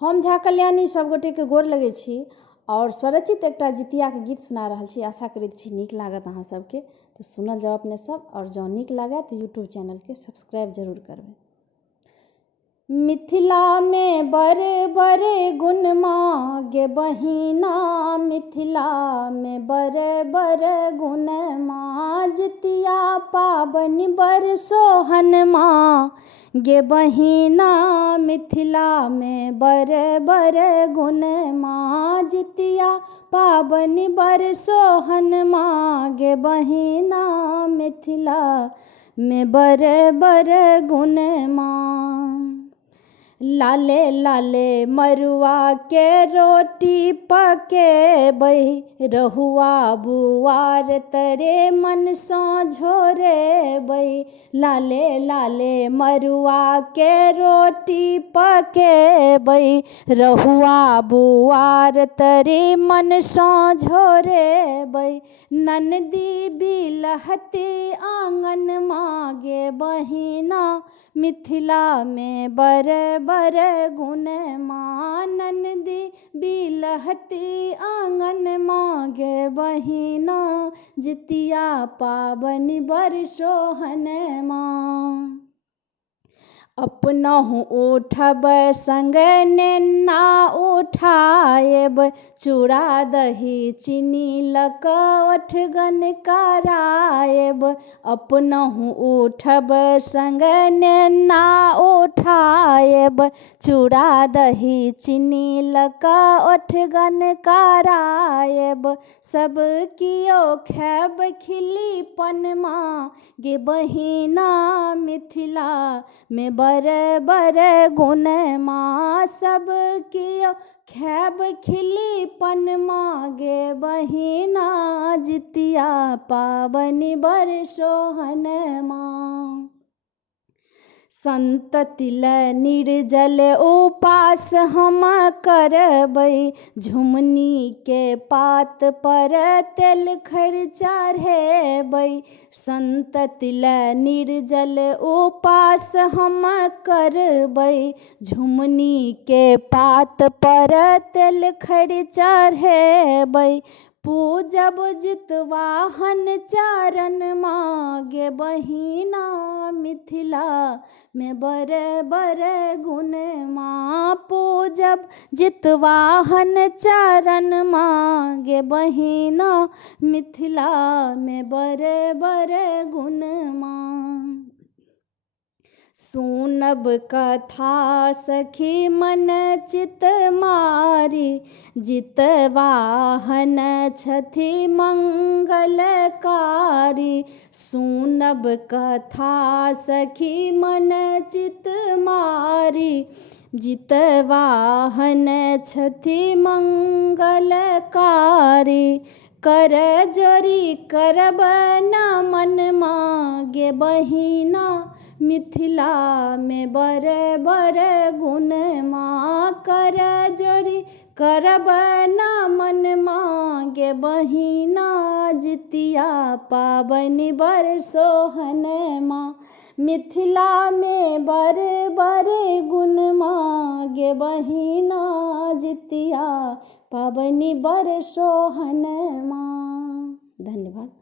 हम झा कल्याणी सब गोटे के गोर लगै छी और स्वरचित एकटा जितिया के गीत सुना रहल छी। आशा करैत छी नीक लागत अहाँ सबके, तो सुनल जाओ अपने सब। और जँ नीक लागे तो यूट्यूब चैनल के सब्सक्राइब जरूर करबै। मिथिला में बड़े बड़े गुण माँ गे बहिना, मिथिला में बड़े बड़े गुण माँ, जितिया पाबनि बड़ सोहन माँ गे बहिना, मिथिला में बड़े बड़े गुण माँ, जितिया पाबनि बड़ सोहन माँ गे बहिना, मिथिला में बड़े बड़े गुण माँ। लाले लाले मरुआ के रोटी पकेबै, रहुआ बुआर तरे मन सँ झोरेबै। लाले लाले मरुआ के रोटी पकेबै, रहुआ बुआर तरे मन सँ झोरेबै। ननदी बिलहती आंगन माँ गे बहिना, मिथिला में बड़े बड़े गुण माँ, ननदी बिलहती आंगन माँ गे बहिना, जितिया पाबनि बड़ सोहन माँ। अपनहु उठब संगे नेना उठाएब, चूड़ा दही चीनी लऽ कऽ ओठगन कराएब। अपनहु उठब संगे नेना उठाएब, चूड़ा दही चीनी लऽ कऽ ओठगन कराएब। सब कियो खाएब खिल्लीपन माँ गे बहिना, मिथिला में बड़े बड़े गुण माँ। सब कियो खाएब खिल्लीपन माँ गे बहिना, जितिया पाबनि बड़ सोहन माँ। संतति लऽ निर्जल उपास हम करबै, झुमनी के पात पर तेल खरि चढ़ेबै। संतति लऽ निर्जल उपास हम करबै, झुमनी के पात पर तेल खरि चढ़ेबै। पूजब जितवाहन चरण माँ गे बहिना, मिथिला में बड़े बड़े गुण माँ। पूजब जितवाहन चरण माँ गे बहिना, मिथिला में बड़े बड़े गुण माँ। सुनब कथा सखी मन चित मारी, जितवाहन छथि मंगलकारी। सुनब कथा सखी मन चित मारी, जितवाहन छथि मंगलकारी। कर जोरी करब नमन माँ गे बहिना, मिथिला में बड़े बड़े गुण माँ। कर जोरी करब नमन माँ गे बहिना, जितिया पाबनि बड़ सोहन माँ। मिथिला में बड़े बड़े गुण माँ गे बहिना, जितिया पाबनि बड़ सोहन माँ। धन्यवाद।